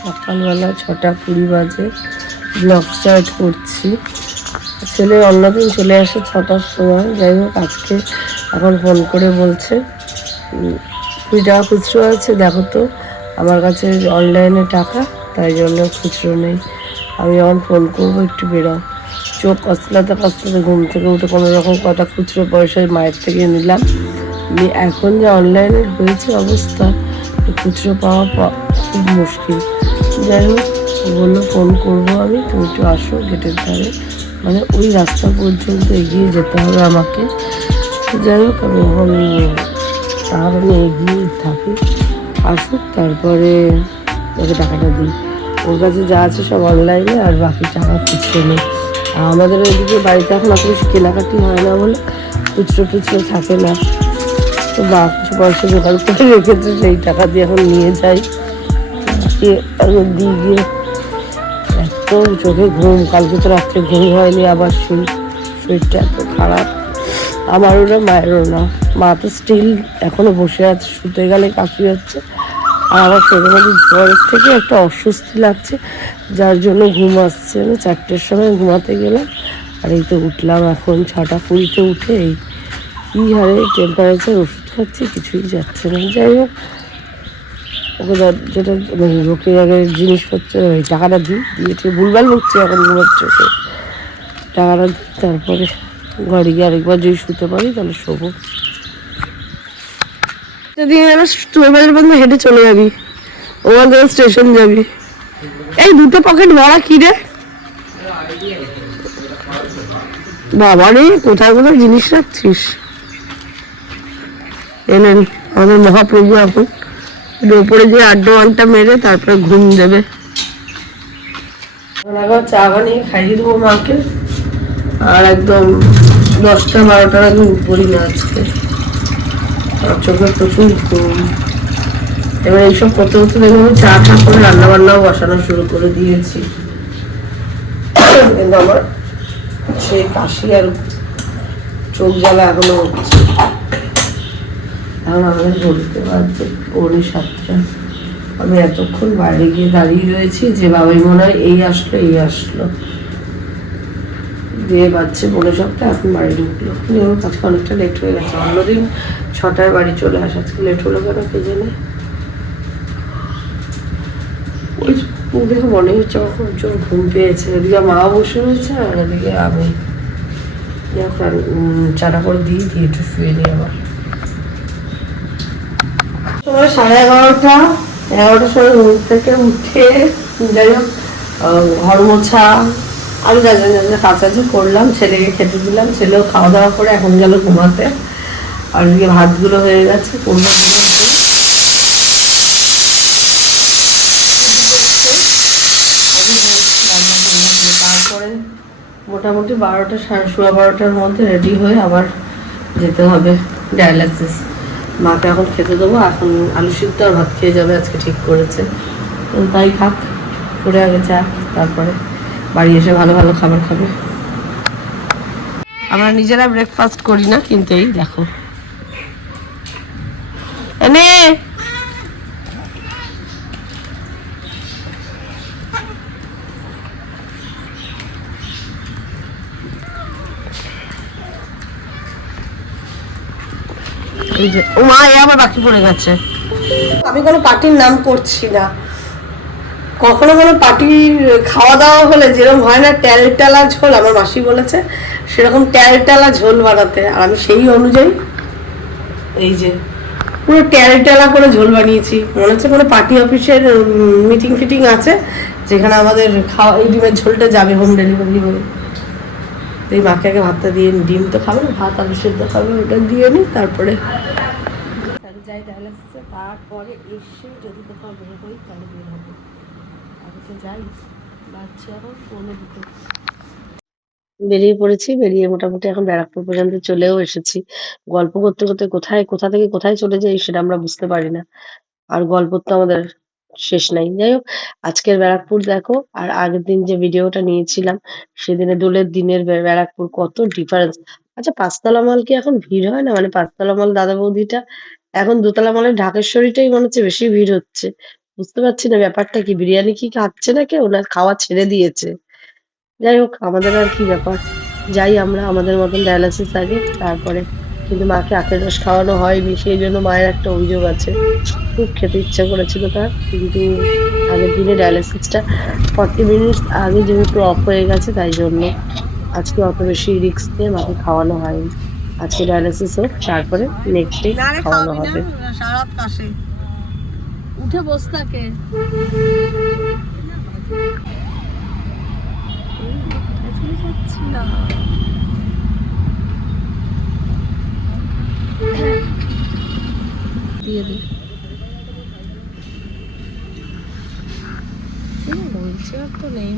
সকালবেলা 6:20 বাজে, blog start করছি। ছেলে অন্যদিন চলে আসে 6টার সময়। যাই হোক, আজকে এখন ফোন করে বলছে 20 টাকা খুচরো আছে, দেখো তো। আমার কাছে অনলাইনে টাকা, তাই জন্য খুচরো নেই। আমি যখন ফোন করবো একটু বেরাও। চোখ কচলাতে কচলাতে ঘুম থেকে উঠে কোনো রকম কটা খুচরো পয়সায় মায়ের থেকে নিলাম। এখন যে অনলাইনে হয়েছে অবস্থা, খুচরো পাওয়া খুব মুশকিল। যাই হোক, বললো ফোন করবো আমি, তুমি একটু আসো গেটের ধারে, মানে ওই রাস্তা পর্যন্ত এগিয়ে যেতে হবে আমাকে। যাই হোক, আমি এখন তাহলে আমি এগিয়ে থাকি, আসুক তারপরে ওকে টাকাটা দিই। ওর কাছে যা আছে সব অনলাইনে, আর বাকি টাকা খুচরো নেই। আর আমাদের ওইদিকে বাড়িতে এখন অত বেশি কেনাকাটি হয় না বলে খুচরো টুচরো থাকে না। তো বা কিছু পয়সা জোগাড় করে রেখেছে, সেই টাকা দিয়ে এখন নিয়ে যাই, দিয়ে গিয়ে এত চোখে ঘুম, কালকে তো রাত্রে ঘুম হয়নি, আবার শরীরটা এত খারাপ। আমারও না, মায়েরও না। মা তো স্টিল এখনো বসে আছে, শুতে গেলে কাশি হচ্ছে। আর আমার শরীরের মধ্যে জ্বরের থেকে একটা অস্বস্তি লাগছে, যার জন্য ঘুম আসছে না। 4টের সময় ঘুমাতে গেলাম, আর এই তো উঠলাম এখন 6:20 উঠে এই কী হারে টেম্পারেচার, ওষুধ খাচ্ছি, কিছুই যাচ্ছে না। যাই হোক, ওকে যেটা লোকে আগে জিনিসপত্র টাকাটা দিয়েছে, ভুলভাল বকছি এখন ঘুমাচ্ছে, টাকাটা দিই, তারপরে ঘরে গিয়ে আরেকবার যদি শুতে পারি তাহলে শোবো। যদি টুয়েল বাজার পর্যন্ত হেঁটে চলে যাবি, ওখান থেকে স্টেশন যাবি। এই দুটো পকেট ভরা কি রে বাবা রে, কোথায় কোথায় জিনিস রাখছিস। এলেন আমাদের মহাপ্রভু এখন ওপরে যে আড্ডা মেরে তারপরে ঘুম দেবে। একবার চা বানিয়ে খাইয়ে দেবো মাকে, আর একদম 10টা-12টার আগে উঠবই না আজকে। আর চোখে প্রচুর ঘুম। এবার এইসব করতে করতে দেখবো আমি চা করে রান্না বান্নাও বসানো শুরু করে দিয়েছি। কিন্তু আমার সেই কাশি আর চোখ জ্বালা এখনো হচ্ছে। এখন আমাদের বলতে পারছে 7:45। আমি এতক্ষণ বাইরে গিয়ে দাঁড়িয়ে রয়েছি যে বাবাই মনে হয় এই আসলো দিয়ে বাজছে 7:45, এখন বাড়ি ঢুকলো। আজকে অনেকটা লেট হয়ে গেছে। অন্যদিন 6টায় বাড়ি চলে আসে, আজকে লেট হলো কেন কে জানে। ওই দেখে মনে হচ্ছে আমার জোর ঘুম পেয়েছে। এদিকে মাও বসে রয়েছে, আর এদিকে আমি চাটা করে দিয়ে একটু শুয়ে নিই। আবার সময় 11:30, 11টার সময় ঘুম থেকে উঠে যাই হোক ঘর মোছা আমি যা যা যা কাছাকাছি করলাম, ছেলেকে খেতে দিলাম, ছেলেও খাওয়া দাওয়া করে এখন গেল ঘুমাতে। আর এদিকে ভাতগুলো হয়ে গেছে, করবো তারপরে মোটামুটি 12টা, 12:15টার মধ্যে রেডি হয়ে আবার যেতে হবে ডায়ালাইসিস। মাকে এখন খেতে দেবো, এখন আলু সিদ্ধ আর ভাত খেয়ে যাবে আজকে ঠিক করেছে। তো তাই খাক, করে আগে চা, তারপরে বাড়ি এসে ভালো ভালো খাবার খাবে। আমরা নিজেরা ব্রেকফাস্ট করি না, কিন্তু এই দেখো এনে এই যে ও মা, এ আবার বাকি পড়ে গেছে। আমি কোনো পার্টির নাম করছি না। কখনো কোনো পার্টির খাওয়া দাওয়া হলে যেরকম হয় না ট্যালটালা ঝোল, আমার মাসি বলেছে সেরকম ট্যালটালা ঝোল বানাতে, আর আমি সেই অনুযায়ী এই যে পুরো ট্যালটালা করে ঝোল বানিয়েছি। মনে হচ্ছে কোনো পার্টি অফিসের মিটিং ফিটিং আছে, যেখানে আমাদের খাওয়া এই ডিমের ঝোলটা যাবে হোম ডেলিভারি হয়ে। এই মাকে আগে ভাতটা দিয়ে, ডিম তো খাবে না, ভাত আলু সেদ্ধ খাবে, ওটা দিয়ে নিই, তারপরে যাই ডায়ালিসিসে। তারপরে এসে যদি কোথাও বের করি তাহলে বের হবে। আগে তো যাই, বাচ্চা এখন 1:45। বেরিয়ে পড়েছি, বেরিয়ে মোটামুটি এখন ব্যারাকপুর পর্যন্ত চলেও এসেছি। গল্প করতে করতে কোথা থেকে কোথায় চলে যাই সেটা আমরা বুঝতে পারি না। আর গল্পর তো আমাদের শেষ নাই। যাই হোক, আজকের ব্যারাকপুর দেখো, আর আগের দিন যে ভিডিওটা নিয়েছিলাম সেদিনে দোলের দিনের ব্যারাকপুর কত ডিফারেন্স। আচ্ছা, 5তলা মল কি এখন ভিড় হয় না? মানে 5তলা মল দাদা বৌদিটা, এখন 2তলা মলের ঢাকেশ্বরীটাই মনে হচ্ছে বেশি ভিড় হচ্ছে। বুঝতে পারছি না ব্যাপারটা কি, বিরিয়ানি কি খাচ্ছে না কেউ, না খাওয়া ছেড়ে দিয়েছে। যাই হোক, আমাদের আর কি ব্যাপার, যাই আমরা আমাদের মতন ডায়ালিসিস আগে, তারপরে। কিন্তু মাকে আখের রস খাওয়ানো হয়নি, সেই জন্য মায়ের একটা অভিযোগ আছে। খুব খেতে ইচ্ছা করেছিল তার, কিন্তু আগের দিনে ডায়ালিসিসটা 40 মিনিট আগে যেহেতু অফ হয়ে গেছে, তাই জন্য আজকে অত বেশি রিস্ক নিয়ে মাকে খাওয়ানো হয়নি। আজকে ডায়ালিসিস হোক, তারপরে নেক্সট ডে না রে, খাওয়ানো খাওয়াবি না, হবে। সারা রাত কাশে, উঠে বস থাকে। দিয়ে দে, বলছে আর তো নেই।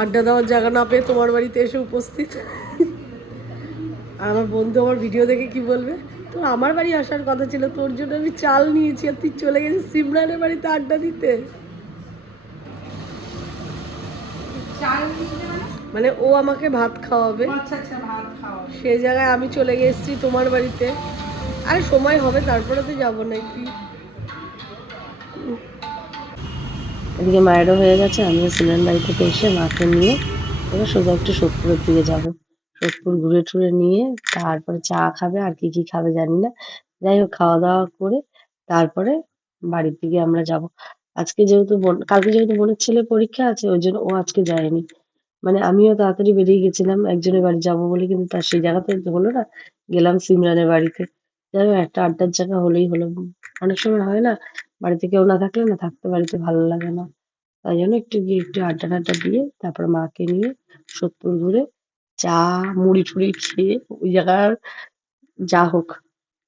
আড্ডা দেওয়ার জায়গা না পেয়ে তোমার বাড়িতে এসে উপস্থিত। আর আমার বন্ধু আমার ভিডিও দেখে কি বলবে, তো আমার বাড়ি আসার কথা ছিল, তোর জন্য আমি চাল নিয়েছি আর তুই চলে গেছিস সিমরানের বাড়িতে আড্ডা দিতে। মানে ও আমাকে ভাত খাওয়াবে, সে জায়গায় আমি চলে গেছি তোমার বাড়িতে। আরে সময় হবে তারপরে তো যাবো নাকি। এদিকে মায়েরও হয়ে গেছে, আমিও সিনান বাড়ি থেকে এসে মাকে নিয়ে এবার সোজা একটু সোদপুরের দিকে যাবো। সোদপুর ঘুরে টুরে নিয়ে তারপরে চা খাবে, আর কি কি খাবে জানি না। যাই হোক, খাওয়া দাওয়া করে তারপরে বাড়ির দিকে আমরা যাব। আজকে যেহেতু কালকে যেহেতু বোনের ছেলে পরীক্ষা আছে, ওই জন্য ও আজকে যায়নি। মানে আমিও তাড়াতাড়ি বেরিয়ে গেছিলাম একজনের বাড়ি যাবো বলে, কিন্তু তার সেই জায়গাতে হলো না, গেলাম সিমরানের বাড়িতে। যাই হোক, একটা আড্ডার জায়গা হলেই হলো। অনেক সময় হয় না, বাড়িতে কেউ না থাকলে না, থাকতে বাড়িতে ভালো লাগে না। তাই জন্য একটু গিয়ে একটু আড্ডা টাড্ডা দিয়ে তারপর মাকে নিয়ে সোদপুর ঘুরে চা মুড়ি টুড়ি খেয়ে ওই জায়গার যা হোক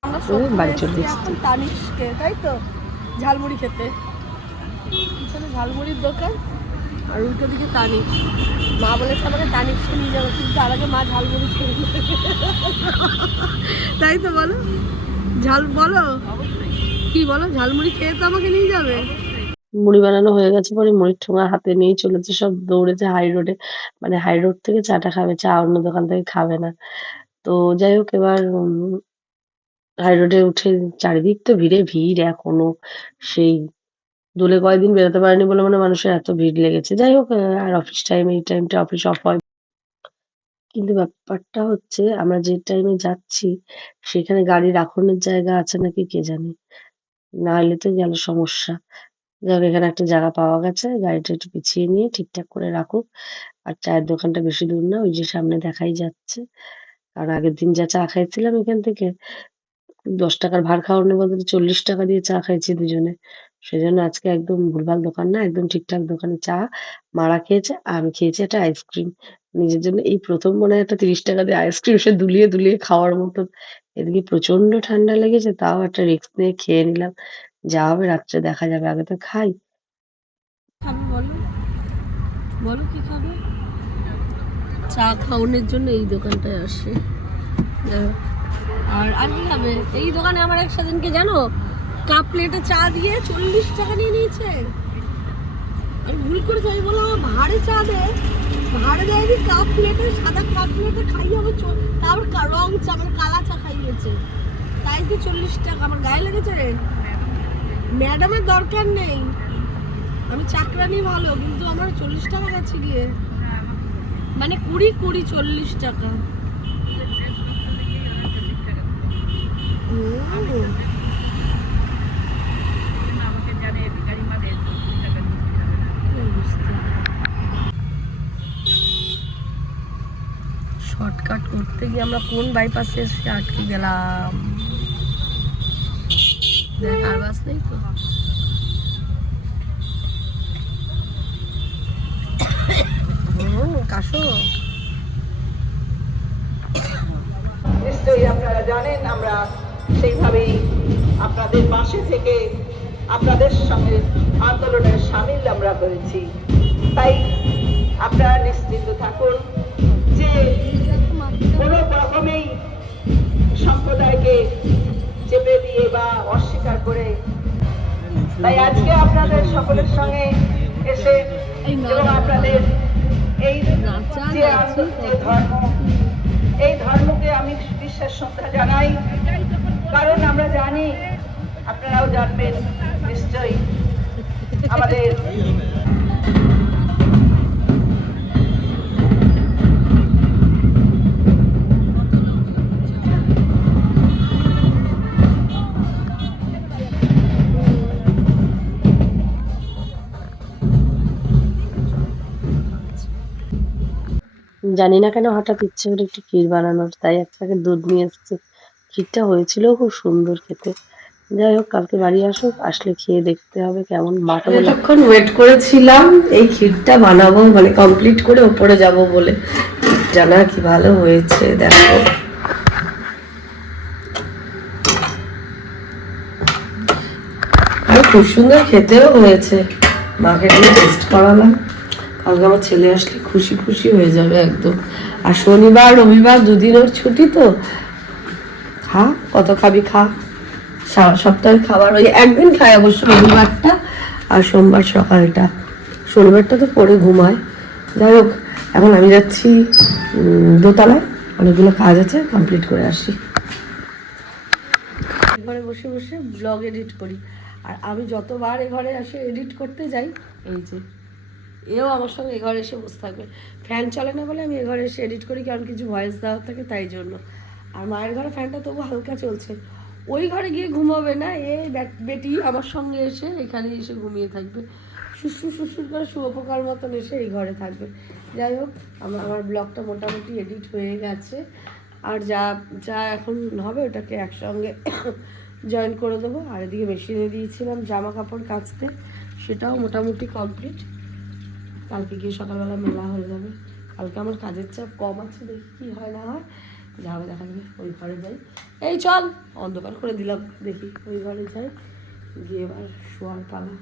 আমরা করে সোদপুরে বাড়ি চলে এসেছি এসেছি। এখন তানিশকে, তাই তো, ঝালমুড়ি খেতে। পিছনে ঝালমুড়ির দোকান আর উল্টো দিকে তানিশ। মা বলেছে আমাকে তানিশকে নিয়ে যাবো, কিন্তু তার আগে মা ঝালমুড়ি খেয়ে নেবে। তাই তো বলো, ঝাল বলো কি বলো, ঝালমুড়ি খেয়ে তো আমাকে নিয়ে যাবে। মুড়ি বানানো হয়ে গেছে পরে মুড়ির ঠোঙা হাতে নিয়েই চলেছে, সব দৌড়েছে হাই রোডে। মানে হাই রোড থেকে চাটা খাবে, চা অন্য দোকান থেকে খাবে না। তো যাই হোক, এবার হাই রোডে উঠে চারিদিক তো ভিড়ে ভিড় এখনো, সেই দোলে কয়েকদিন বেরোতে পারেনি বলে মানে মানুষের এত ভিড় লেগেছে। যাই হোক, আর অফিস টাইম, এই টাইমটা অফিস অফ হয়। কিন্তু ব্যাপারটা হচ্ছে, আমরা যে টাইমে যাচ্ছি সেখানে গাড়ি রাখানোর জায়গা আছে নাকি কে জানে, না হলে তো গেল সমস্যা। যাই হোক, এখানে একটা জায়গা পাওয়া গেছে, গাড়িটা একটু পিছিয়ে নিয়ে ঠিকঠাক করে রাখুক। আর চায়ের দোকানটা বেশি দূর না, ওই যে সামনে দেখাই যাচ্ছে। কারণ আগের দিন যা চা খাইছিলাম এখান থেকে, 10 টাকার ভাড় খাওয়ানোর বদলে 40 টাকা দিয়ে চা খাইছি দুজনে। সেজন্য আজকে একদম ভুলভাল দোকান না, একদম ঠিকঠাক দোকানে চা। মারা খেয়েছে, আমি খেয়েছি একটা আইসক্রিম। নিজের জন্য এই প্রথম মনে হয় একটা 30 টাকা দিয়ে আইসক্রিম সে দুলিয়ে দুলিয়ে খাওয়ার মতন। এদিকে প্রচন্ড ঠান্ডা লেগেছে, তাও একটা রিস্ক নিয়ে খেয়ে নিলাম। যা হবে রাত্রে দেখা যাবে, আগে তো খাই। খাবে বলো, বলো কি খাবে। চা খাওয়ানোর জন্য এই দোকানটায় আসে। আর আর কি খাবে, এই দোকানে আমার এক সেদিনকে জানো কাপ প্লেটে চা দিয়ে 40 টাকা নিয়ে নিয়েছে। আর ভুল করেছে, আমি বললাম আমার ভাড়ে চা দে, ভাড়ে দেয়নি, কাপ প্লেটে, সাদা কাপ প্লেটে খাইয়ে আমার তারপর রং চা মানে কালা চা খাইয়েছে, তাই তো 40 টাকা। আমার গায়ে লেগেছে রে। ম্যাডামের দরকার নেই, আমি চাকরানি ভালো, কিন্তু আমার 40 টাকা গেছে গিয়ে, মানে কুড়ি কুড়ি 40 টাকা। শর্টকাট করতে গিয়ে আমরা কোন বাইপাসে এসে আটকে গেলাম। দেখ আর বাস নেই তো। কাশো নিশ্চয়ই আপনারা জানেন, আমরা সেইভাবেই আপনাদের পাশে থেকে আপনাদের সঙ্গে আন্দোলনের সামিল আমরা হয়েছি। তাই আপনারা নিশ্চিন্ত থাকুন যে কোনো রকমেই সম্প্রদায়কে চেপে দিয়ে বা অস্বীকার করে, তাই আজকে আপনাদের সকলের সঙ্গে এসে এবং আপনাদের এই যে ধর্ম, এই ধর্মকে আমি বিশ্বাস শ্রদ্ধা জানাই। কারণ আমরা জানি, আপনারাও জানবেন নিশ্চয়ই আমাদের জানি না কেন হঠাৎ ইচ্ছে হলো একটু ক্ষীর বানানোর, তাই এক প্যাকেট দুধ নিয়ে এসেছি। ক্ষীরটা হয়েছিলও খুব সুন্দর খেতে। যাই হোক, কালকে বাড়ি আসুক, আসলে খেয়ে দেখতে হবে কেমন। মাকে বলে এতক্ষণ ওয়েট করেছিলাম এই ক্ষীরটা বানাবো, মানে কমপ্লিট করে ওপরে যাব বলে। জানা কি ভালো হয়েছে দেখো। আর খুব সুন্দর খেতেও হয়েছে। মাকে একটু টেস্ট করালাম, কালকে আমার ছেলে আসলে খুশি খুশি হয়ে যাবে একদম। আর শনিবার রবিবার দুদিন ওর ছুটি তো, খা কত খাবি খা। সারা সপ্তাহের খাবার ওই একদিন খায় অবশ্য, রবিবারটা আর সোমবার সকালটা। শনিবারটা তো পরে ঘুমায়। যাই হোক, এখন আমি যাচ্ছি দোতলায়, অনেকগুলো কাজ আছে, কমপ্লিট করে আসি। ঘরে বসে বসে ব্লগ এডিট করি, আর আমি যতবার এ ঘরে এসে এডিট করতে যাই, এই যে এও আমার সঙ্গে এ ঘরে এসে বসে থাকবে। ফ্যান চলে না বলে আমি এ ঘরে এসে এডিট করি, কারণ কিছু ভয়েস দেওয়ার থাকে তাই জন্য। আর মায়ের ঘরে ফ্যানটা তবু হালকা চলছে। ওই ঘরে গিয়ে ঘুমাবে না, এই বেটি আমার সঙ্গে এসে এখানে এসে ঘুমিয়ে থাকবে, শুশুর শুশুর করে শুয়োপোকার মতন এসে এই ঘরে থাকবে। যাই হোক, আমার ব্লগটা মোটামুটি এডিট হয়ে গেছে, আর যা যা এখন হবে ওটাকে একসঙ্গে জয়েন করে দেবো। আর এদিকে মেশিনে দিয়েছিলাম জামা কাপড় কাচতে, সেটাও মোটামুটি কমপ্লিট। কালকে গিয়ে সকালবেলা মেলা হয়ে যাবে। কালকে আমার কাজের চাপ কম আছে, দেখি কী হয় না হয়, যা হবে দেখা যাবে। ওই ঘরে যাই, এই চল অন্ধকার করে দিলাম, দেখি ওই ঘরে যাই, গিয়ে এবার শোয়ার পালা।